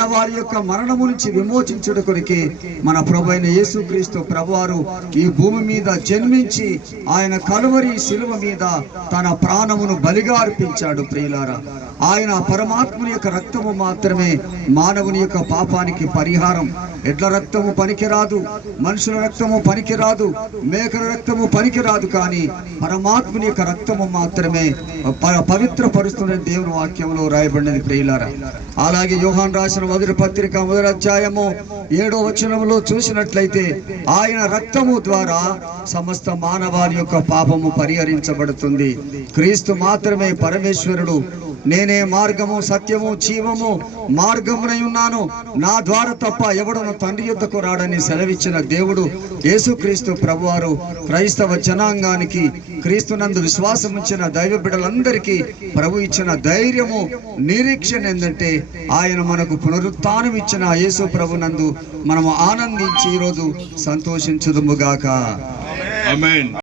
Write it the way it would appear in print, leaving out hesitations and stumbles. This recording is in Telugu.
మానవాళి యొక్క మరణము నుంచి విమోచించుట కొరికి మన ప్రభు అయిన యేసుక్రీస్తు ప్రభువారు ఈ భూమి మీద జన్మించి ఆయన కలువరి శిలువ మీద తన ప్రాణమును బలిగా అర్పించాడు. ప్రియులారా, ఆయన పరమాత్ముని యొక్క రక్తము మాత్రమే మానవుని యొక్క పాపానికి పరిహారం. ఎడ్ల రక్తము పనికిరాదు, మనుషుల రక్తము పనికిరాదు, మేకల రక్తము పనికిరాదు, కానీ పరమాత్ముని యొక్క రక్తము మాత్రమే పవిత్రపరుస్తున్న దేవుని వాక్యంలో రాయబడినది. ప్రియులారా, అలాగే యోహాను రాసిన మొదటి పత్రిక 1వ అధ్యాయము 7వ వచనంలో చూసినట్లయితే ఆయన రక్తము ద్వారా సమస్త మానవాళి యొక్క పాపము పరిహరించబడుతుంది. క్రీస్తు మాత్రమే పరమేశ్వరుడు. నేనే మార్గము, సత్యము, జీవము, మార్గమునై ఉన్నాను, నా ద్వారా తప్ప ఎవడను తండ్రి యొద్దకు రాడని సెలవిచ్చిన దేవుడు యేసుక్రీస్తు ప్రభువారు క్రైస్తవ జనాంగానికి, క్రీస్తునందు విశ్వాసం ఉంచిన దైవ బిడ్డలందరికీ ప్రభు ఇచ్చిన ధైర్యము, నిరీక్షణ ఏంటంటే ఆయన మనకు పునరుత్థానం ఇచ్చిన యేసు ప్రభునందు మనము ఆనందించి ఈరోజు సంతోషించుదుముగాక. ఆమేన్.